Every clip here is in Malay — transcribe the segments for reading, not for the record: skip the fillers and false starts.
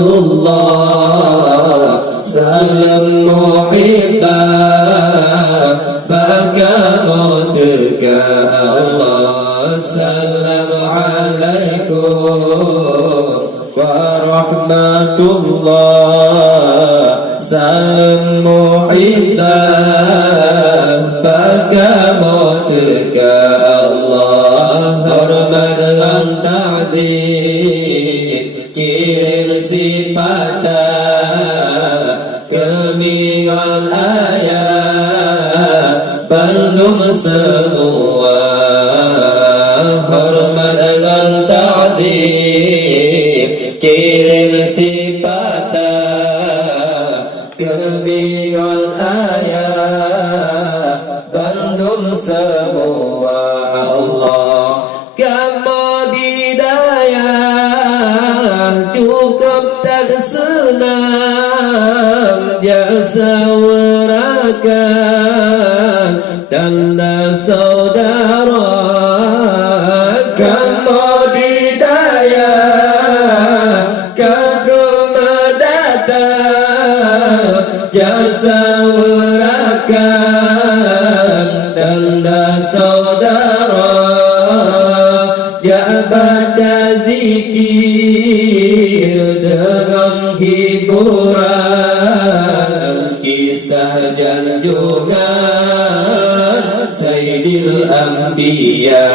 rahmatullah. Salam muhibbah bagamotka Allah. Salam alaikum warahmatullah. Salam muhibbah bagamotka Allah. Hormat dan ta'zim kirim sifat kemiringan ayat belum semua. Hormat dan ta'zim kirim sifat kemiringan ayat belum semua. Allah kamu hidayah cukup dan senang, jasa warakan dan saudara. Kamu hidayah kagum mendatang, jasa warakan dan saudara. Ya baca zikir dengan hiburan, kisah janjungan Sayyidil Anbiya.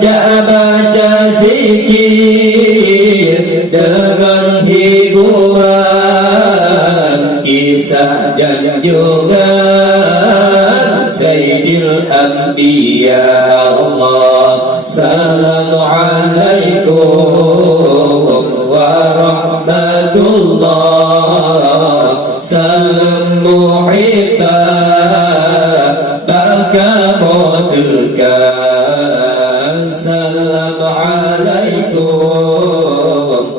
Ya baca zikir dengan hiburan, kisah janjungan Sayyidil Anbiya. Allah salam alaikum warahmatullah. Salam muhibbah bagamotka. Salam alaikum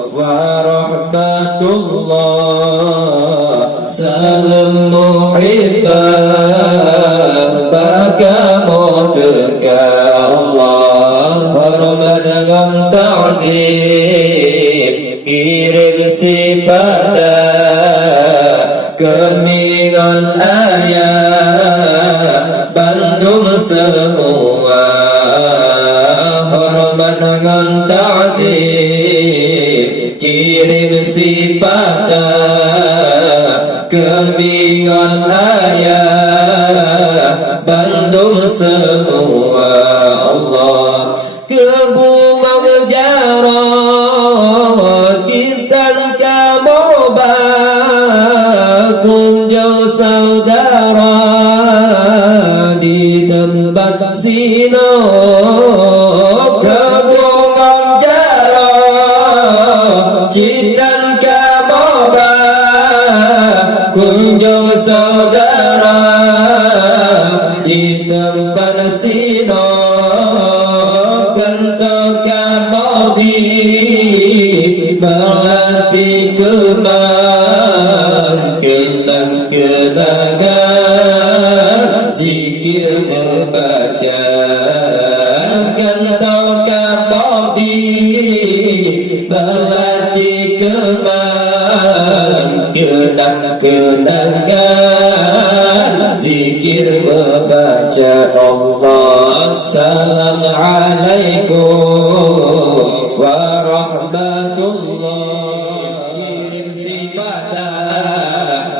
warahmatullah. Salam muhibbah bagamotka Allah. Hormat dengan ta'zim kirim sifat kemiringan ayat bandung semua. Hormat dengan ta'zim kirim sifat kemiringan ayat bandung semua. Allah kebunga mujarab kintan kamu kunjau saudara di tempat sino. Kebunga mujarab kintan kamu kunjau saudara di tempat sino. Melati keman kesan kenangan zikir membaca. Kantau kabodi melati keman kenangan zikir membaca. Allah salam alaikum warahmatullah. Kirim sifat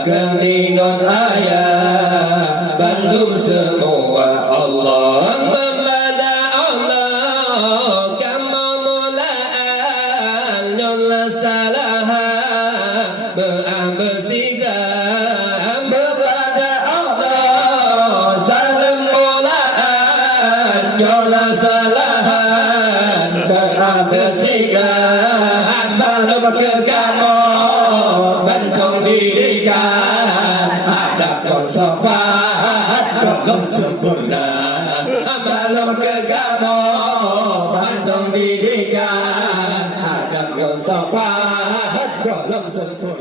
kemiringan ayat bandung semua. Allah memada Allah kama mulaan nyola salah bersihkan memada Allah. Salam mulaan nyola salah bersihkan balum kekamu bantung didikan adab dan sifat belum sempurna. Balum kekamu bantung didikan adab dan sifat belum sempurna.